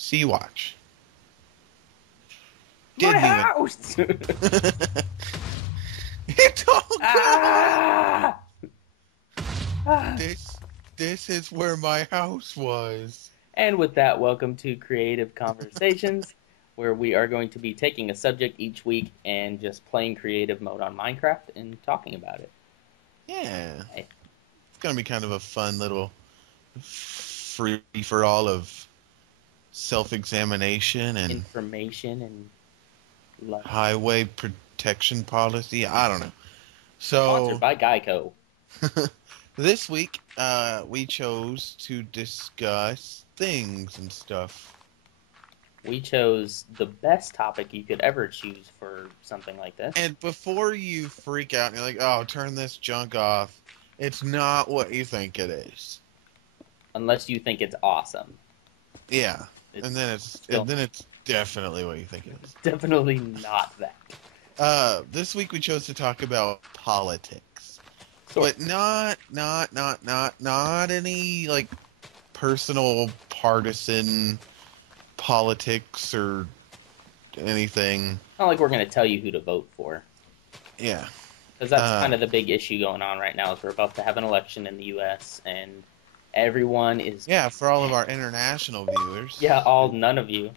Sea Watch. My Didn't even. house! It's all gone. Ah! Ah! This is where my house was. And with that, welcome to Creative Conversations, where we are going to be taking a subject each week and just playing creative mode on Minecraft and talking about it. Yeah, Hey, it's gonna be kind of a fun little free for all of self-examination and information and love. highway protection policy. I don't know. Sponsored So by Geico. this week, we chose to discuss things and stuff. We chose the best topic you could ever choose for something like this. And before you freak out and you're like, "Oh, turn this junk off," it's not what you think it is. Unless you think it's awesome. Yeah, It's and then it's definitely what you think it is. definitely not that. This week we chose to talk about politics, Sure. but not any like personal partisan politics or anything. Not like we're going to tell you who to vote for. Yeah, Because that's kind of the big issue going on right now is we're about to have an election in the U.S. and everyone is... yeah. For all of our international viewers. Yeah, none of you.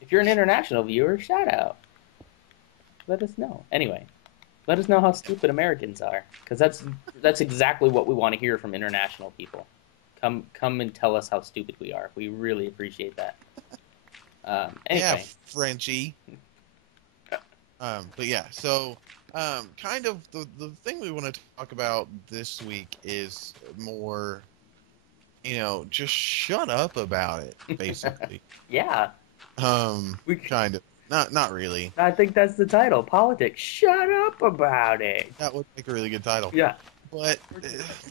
If you're an international viewer, shout out. Let us know. Anyway, let us know how stupid Americans are. Because that's exactly what we want to hear from international people. Come and tell us how stupid we are. We really appreciate that. Anyway. Yeah, Frenchie. But yeah, so kind of the thing we want to talk about this week is more, just shut up about it, basically. Yeah. Kind of. Not really. I think that's the title. Politics. Shut up about it. That would make a really good title. Yeah. But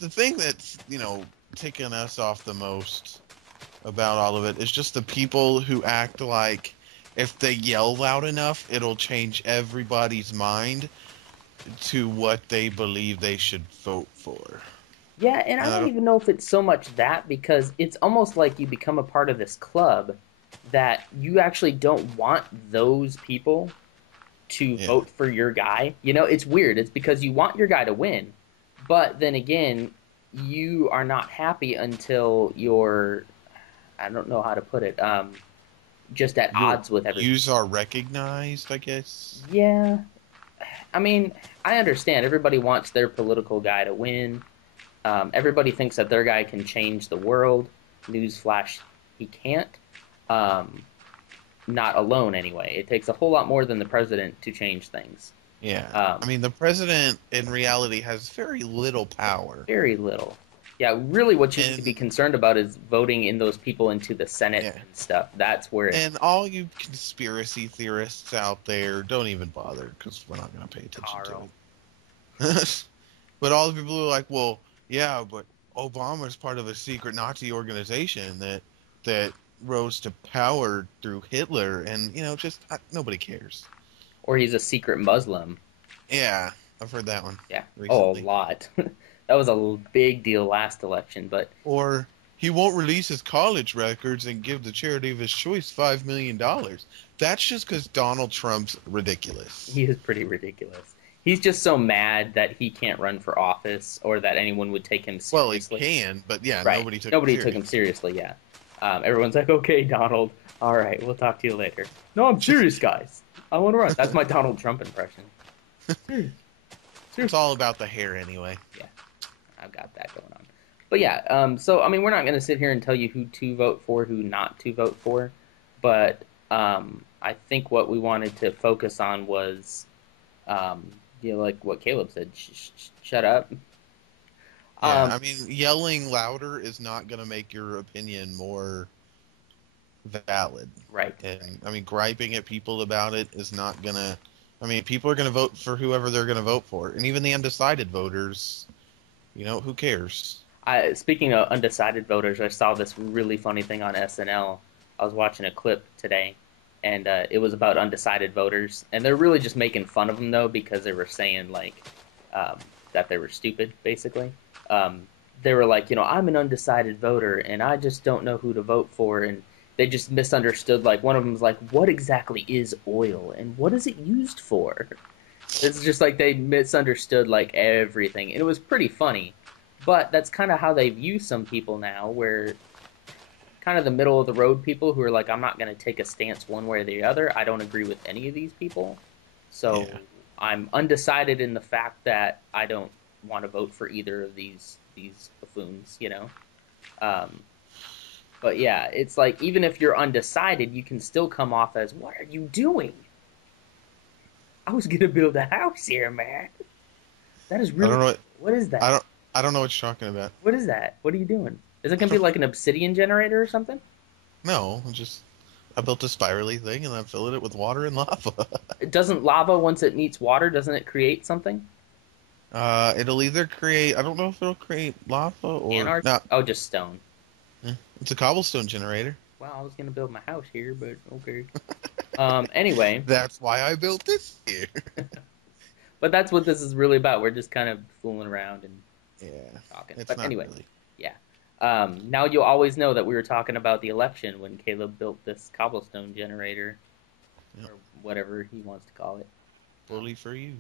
the thing that's, ticking us off the most about all of it is just the people who act like if they yell loud enough, it'll change everybody's mind to what they believe they should vote for. Yeah, and I don't even know if it's so much that because it's almost like you become a part of this club that you actually don't want those people to vote for your guy. It's weird. It's because you want your guy to win, but then again, you are not happy until you're, I don't know how to put it, just at odds with everything. Views are recognized, I guess. Yeah. I mean, I understand. Everybody wants their political guy to win. Everybody thinks that their guy can change the world. Newsflash, he can't. Not alone, anyway. It takes a whole lot more than the president to change things. Yeah. I mean, the president, in reality, has very little power. Very little. Yeah, really what you need to be concerned about is voting in those people into the Senate and stuff. That's where... And all you conspiracy theorists out there, don't even bother, because we're not going to pay attention to it. But all the people who are like, well, yeah, but Obama's part of a secret Nazi organization that rose to power through Hitler, and, nobody cares. Or he's a secret Muslim. Yeah, I've heard that one. Yeah. Recently. Oh, a lot. That was a big deal last election, but... Or he won't release his college records and give the charity of his choice $5 million. That's just because Donald Trump's ridiculous. He is pretty ridiculous. He's just so mad that he can't run for office or that anyone would take him seriously. Well, he can, but yeah, right. nobody took him seriously, yeah. Everyone's like, okay, Donald, all right, we'll talk to you later. No, I'm serious, guys. I want to run. That's my Donald Trump impression. Serious. It's all about the hair anyway. Yeah, I've got that going on. But yeah, so, I mean, we're not going to sit here and tell you who to vote for, who not to vote for. But I think what we wanted to focus on was, like what Caleb said, shut up. Yeah, I mean, yelling louder is not going to make your opinion more valid. Right. And, I mean, griping at people about it is not going to... I mean, people are going to vote for whoever they're going to vote for. And even the undecided voters, who cares? Speaking of undecided voters, I saw this really funny thing on SNL. I was watching a clip today, and it was about undecided voters. And they're really just making fun of them, though, because they were saying, like, that they were stupid, basically. They were like, I'm an undecided voter, and I just don't know who to vote for. And they just misunderstood. Like one of them was like, "What exactly is oil, and what is it used for?" It's just like they misunderstood like everything, and it was pretty funny. But that's kind of how they view some people now, where kind of the middle of the road people who are like, I'm not going to take a stance one way or the other. I don't agree with any of these people. So I'm undecided in the fact that I don't want to vote for either of these buffoons, you know? But yeah, it's like, even if you're undecided, you can still come off as, what are you doing? I was going to build a house here, man. That is really... I don't know what is that? I don't know what you're talking about. What is that? What are you doing? Is it going to be like an obsidian generator or something? No, I built a spirally thing and I filled it with water and lava. It doesn't lava, once it meets water, doesn't it create something? It'll either create, I don't know if it'll create lava or not. Oh, just stone. It's a cobblestone generator. Well, I was gonna build my house here, but okay. Anyway. That's why I built this here. But that's what this is really about. We're just kind of fooling around and talking. But anyway, really. Yeah. Now you'll always know that we were talking about the election when Caleb built this cobblestone generator, or whatever he wants to call it. Bully for you.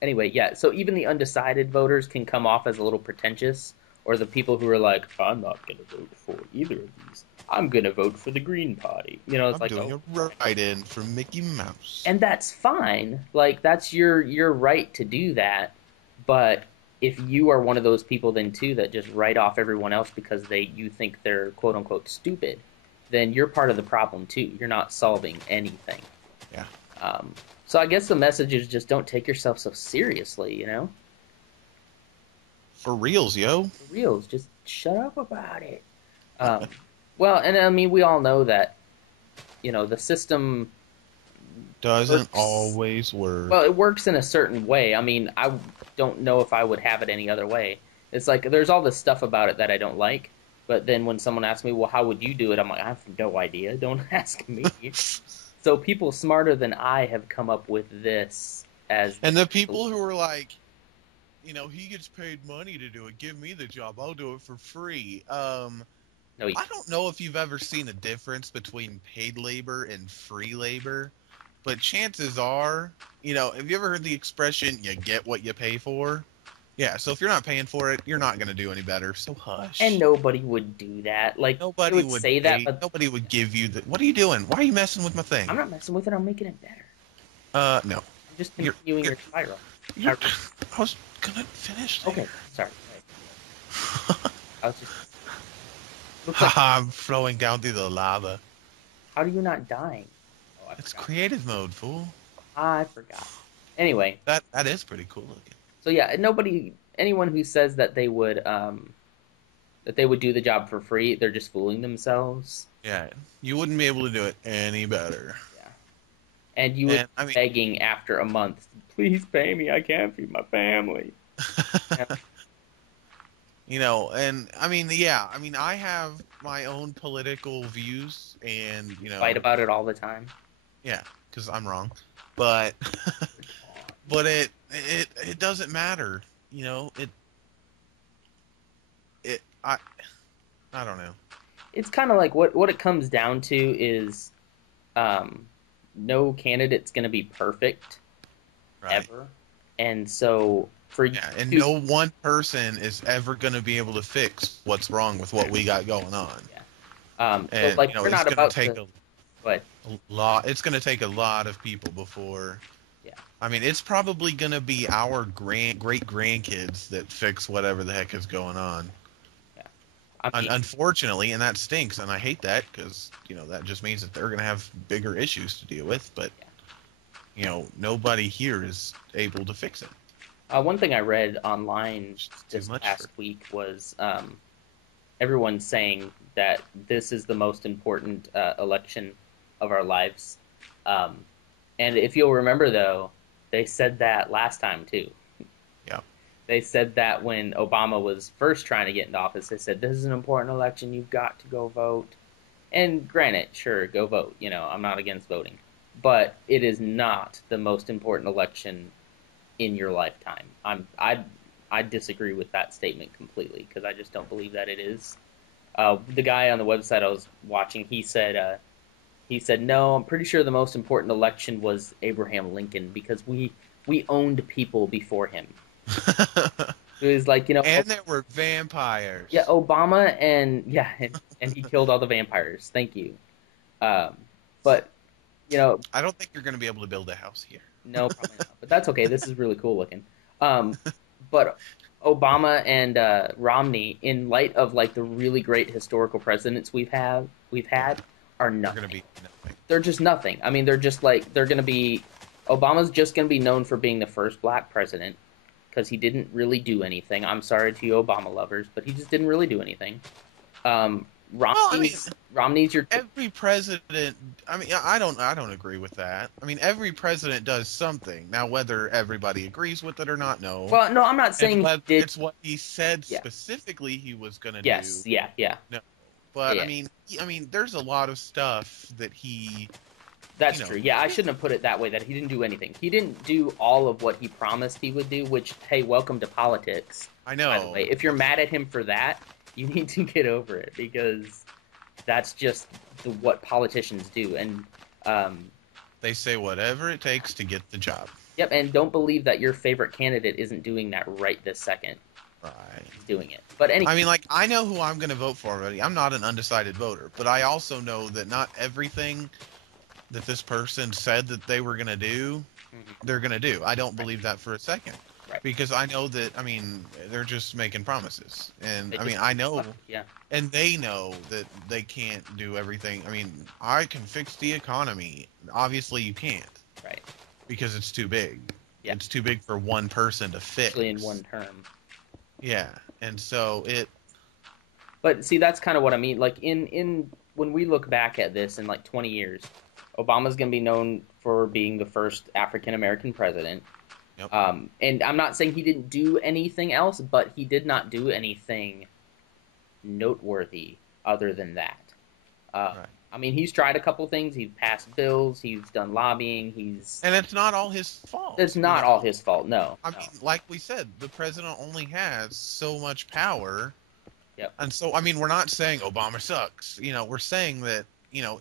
Anyway, yeah, so even the undecided voters can come off as a little pretentious, or the people who are like, I'm not going to vote for either of these. I'm going to vote for the Green Party. You know, it's I'm doing a write-in for Mickey Mouse. And that's fine. Like, that's your right to do that. But if you are one of those people then, too, that just write off everyone else because you think they're quote-unquote stupid, then you're part of the problem, too. You're not solving anything. Yeah. So I guess the message is just don't take yourself so seriously, you know? For reals, yo. For reals. Just shut up about it. Well, and I mean, we all know that, you know, the system doesn't always work. Well, it works in a certain way. I mean, I don't know if I would have it any other way. It's like, there's all this stuff about it that I don't like, but then when someone asks me, well, how would you do it? I'm like, I have no idea. Don't ask me. So people smarter than I have come up with this as... And the people who are like, you know, he gets paid money to do it. Give me the job. I'll do it for free. No, I don't know if you've ever seen a difference between paid labor and free labor, but chances are, you know, have you ever heard the expression, you get what you pay for? Yeah, so if you're not paying for it, you're not going to do any better, so hush. And nobody would do that. Like, nobody would say that, but... Nobody would give you the... What are you doing? Why are you messing with my thing? I'm not messing with it, I'm making it better. No. I'm just continuing your spiral. I was going to finish there. Okay, sorry. I was just... I'm flowing down through the lava. How are you not dying? Oh, it's creative mode, fool. I forgot. Anyway. That is pretty cool looking. So yeah, anyone who says that they would do the job for free, they're just fooling themselves. Yeah, you wouldn't be able to do it any better. Yeah. And you would be begging after a month, please pay me, I can't feed my family. Yeah. You know, and I mean, yeah, I mean, I have my own political views, and you know, fight about it all the time. Yeah, because I'm wrong, but it doesn't matter. You know, I don't know. It's kind of like what it comes down to is, no candidate's going to be perfect, ever, and so. No one person is ever going to be able to fix what's wrong with what we got going on. Yeah. And, so, like, you know, we're not about to... It's going to take a lot of people before... Yeah. I mean, it's probably going to be our great-grandkids that fix whatever the heck is going on. Yeah. Unfortunately, and that stinks, and I hate that, because, you know, that just means that they're going to have bigger issues to deal with, but, you know, nobody here is able to fix it. One thing I read online this past week was everyone saying that this is the most important election of our lives. And if you'll remember, though, they said that last time, too. Yeah. They said that when Obama was first trying to get into office, they said, this is an important election, you've got to go vote. And granted, sure, go vote. You know, I'm not against voting. But it is not the most important election in your lifetime. I disagree with that statement completely, because I just don't believe that it is. The guy on the website I was watching, he said, no, I'm pretty sure the most important election was Abraham Lincoln because we owned people before him. It was like, and there were vampires. Yeah, Obama and he killed all the vampires. Thank you. But I don't think you're going to be able to build a house here. No, probably not. But that's okay. This is really cool looking. But Obama and Romney, in light of like the really great historical presidents we've had, are nothing. They're going to be nothing. They're just nothing. I mean, they're just like they're going to be. Obama's just going to be known for being the first black president because he didn't really do anything. I'm sorry to you Obama lovers, but he just didn't really do anything. Romney's your every president. I mean, I don't agree with that. I mean, every president does something. Now, whether everybody agrees with it or not, no. Well, no, I'm not saying it's what he said specifically he was going to do. Yes, yeah. No, but I mean, there's a lot of stuff that he. That's true. Yeah, I shouldn't have put it that way. That he didn't do anything. He didn't do all of what he promised he would do. Which, hey, welcome to politics. I know. By the way, if you're mad at him for that, you need to get over it because that's just what politicians do. And they say whatever it takes to get the job. Yep, and don't believe that your favorite candidate isn't doing that right this second. Right. He's doing it. But anyway. I mean, like, I know who I'm going to vote for already. I'm not an undecided voter, but I also know that not everything that this person said that they were going to do, they're going to do. I don't believe that for a second. Right. Because I know that, I mean, they're just making promises. And, I mean, I know, and they know that they can't do everything. I mean, I can fix the economy. Obviously, you can't. Right. Because it's too big. Yeah. It's too big for one person to fix. Especially in one term. Yeah, and so it... But, see, that's kind of what I mean. Like, in when we look back at this in, like, 20 years, Obama's going to be known for being the first African-American president. Yep. And I'm not saying he didn't do anything else, but he did not do anything noteworthy other than that. Right. I mean, he's tried a couple things. He's passed bills. He's done lobbying. And it's not all his fault. It's not all his fault, no. I mean, like we said, the president only has so much power. Yep. And so, I mean, we're not saying Obama sucks. We're saying that,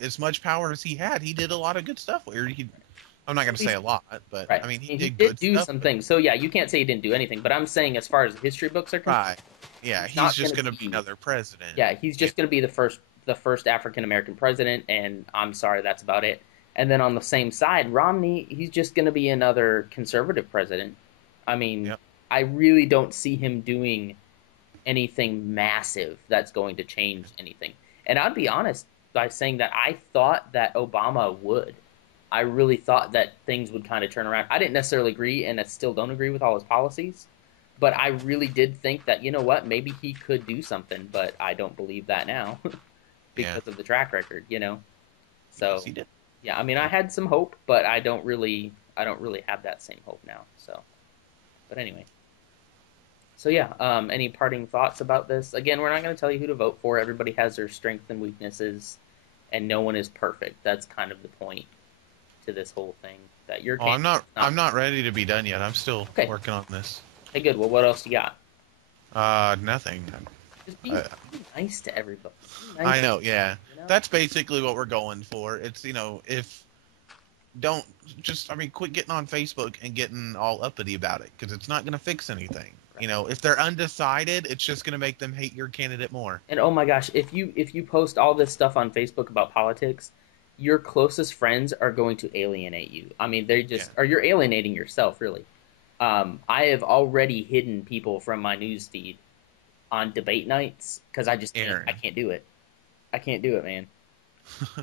as much power as he had, he did a lot of good stuff. I'm not going to say a lot, but I mean, he did do stuff, some things. So yeah, you can't say he didn't do anything. But I'm saying, as far as history books are concerned, right? Yeah, he's just going to be another president. Yeah, he's just going to be the first African American president, and I'm sorry, that's about it. And then on the same side, Romney, he's just going to be another conservative president. I mean, I really don't see him doing anything massive that's going to change anything. And I'd be honest by saying that I thought that Obama would. I really thought that things would kind of turn around. I didn't necessarily agree, and I still don't agree with all his policies. But I really did think that, you know what, maybe he could do something, but I don't believe that now because of the track record, So, yes, he did. Yeah, I mean, I had some hope, but I don't really have that same hope now. So, but anyway. So yeah, any parting thoughts about this? Again, we're not going to tell you who to vote for. Everybody has their strengths and weaknesses, and no one is perfect. That's kind of the point to this whole thing. That you're. I'm not ready to be done yet. I'm still working on this. Okay, good. Well, what else you got? Nothing. Just be nice to everybody. Nice I know, yeah. That's basically what we're going for. It's, quit getting on Facebook and getting all uppity about it, because it's not going to fix anything. Right. If they're undecided, it's just going to make them hate your candidate more. And oh my gosh, if you post all this stuff on Facebook about politics, your closest friends are going to alienate you. I mean, or you're alienating yourself, really. I have already hidden people from my news feed on debate nights because I can't do it. I can't do it, man.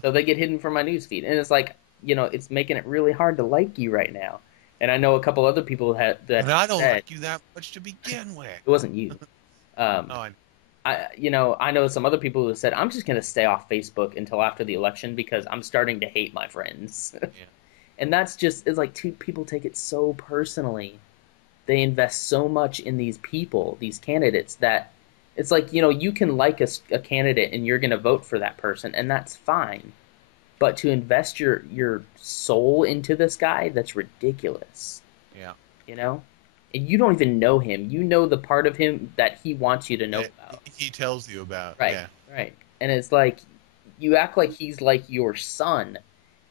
So they get hidden from my news feed, and it's like, it's making it really hard to like you right now. And I know a couple other people that. And I don't like you that much to begin with. It wasn't you. I know some other people who said, I'm just going to stay off Facebook until after the election because I'm starting to hate my friends. Yeah. And it's like people take it so personally. They invest so much in these people, these candidates, that it's like, you can like a candidate and you're going to vote for that person, and that's fine. But to invest your soul into this guy, that's ridiculous. Yeah. And you don't even know him. You know the part of him that he wants you to know about. He tells you about. Right. Yeah. Right. And it's like, you act like he's like your son,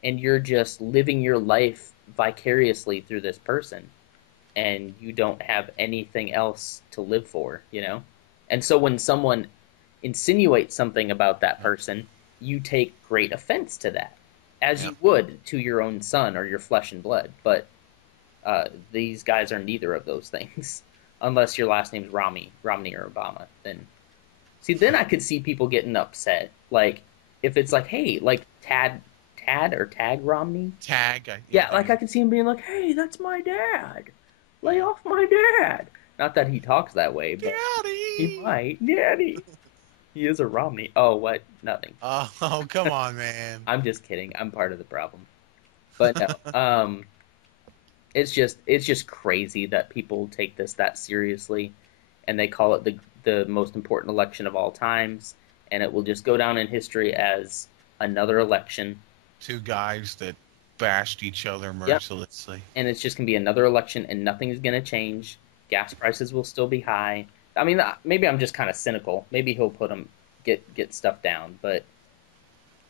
and you're just living your life vicariously through this person, and you don't have anything else to live for, you know? And so when someone insinuates something about that person, you take great offense to that, as you would to your own son or your flesh and blood. But these guys are neither of those things, unless your last name's Romney or Obama. Then I could see people getting upset. Like, if it's like, hey, like Tad or Tag Romney. Yeah, like I could see him being like, hey, that's my dad. Lay off my dad. Not that he talks that way, but Daddy! he might. Daddy. He is a Romney. Oh, what? Nothing. Oh, come on, man. I'm just kidding. I'm part of the problem. But no, it's just crazy that people take this that seriously, and they call it the most important election of all times, and it will just go down in history as another election. Two guys that bashed each other mercilessly. Yep. And it's just gonna be another election, and nothing is gonna change. Gas prices will still be high. I mean, maybe I'm just kind of cynical. Maybe he'll get stuff down, but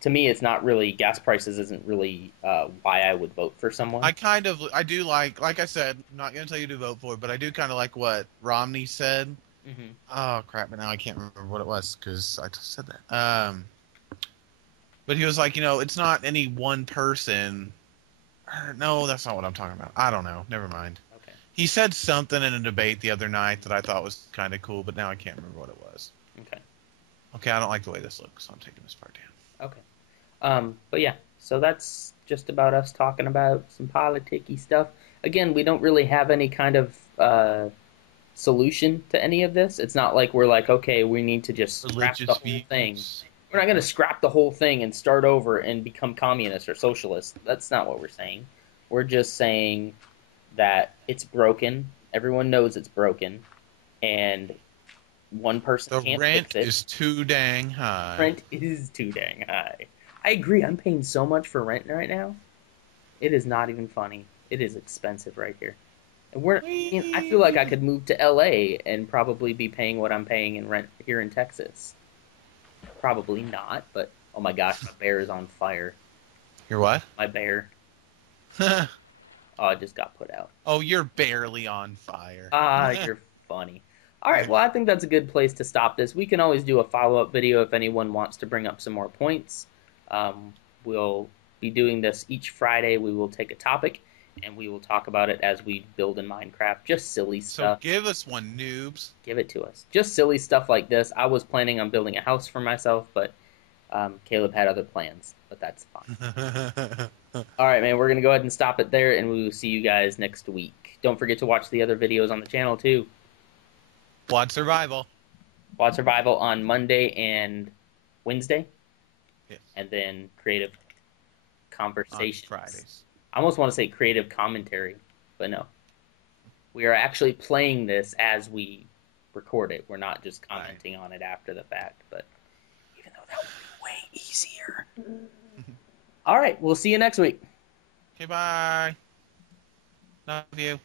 to me, it's not really, gas prices isn't really why I would vote for someone. I do like I said, I'm not going to tell you to vote for it, but I do kind of like what Romney said. Mm-hmm. Oh, crap, but now I can't remember what it was because I just said that. But he was like, it's not any one person. No, that's not what I'm talking about. I don't know. Never mind. Okay. He said something in a debate the other night that I thought was kind of cool, but now I can't remember what it was. Okay, I don't like the way this looks, so I'm taking this part down. Okay. But yeah, so that's just about us talking about some politicky stuff. Again, we don't really have any kind of solution to any of this. It's not like we're like, okay, we need to just scrap the whole thing. We're not going to scrap the whole thing and start over and become communist or socialist. That's not what we're saying. We're just saying that it's broken. Everyone knows it's broken, and one person can't fix it. The rent is too dang high. Rent is too dang high. I agree. I'm paying so much for rent right now. It is not even funny. It is expensive right here. And I feel like I could move to LA and probably be paying what I'm paying in rent here in Texas. Probably not, but oh my gosh, my bear is on fire. Your what? My bear. Oh, it just got put out. Oh, you're barely on fire. You're funny. All right, well, I think that's a good place to stop this. We can always do a follow-up video if anyone wants to bring up some more points. We'll be doing this each Friday. We will take a topic, and we will talk about it as we build in Minecraft. Just silly stuff. So give us one, noobs. Give it to us. Just silly stuff like this. I was planning on building a house for myself, but Caleb had other plans. But that's fine. All right, man. We're going to go ahead and stop it there, and we will see you guys next week. Don't forget to watch the other videos on the channel, too. BWAD Survival. BWAD Survival on Monday and Wednesday. Yes. And then Creative Conversations. On Fridays. I almost want to say Creative Commentary, but no. We are actually playing this as we record it. We're not just commenting on it after the fact, but even though that would be way easier. All right, we'll see you next week. Okay, bye. Love you.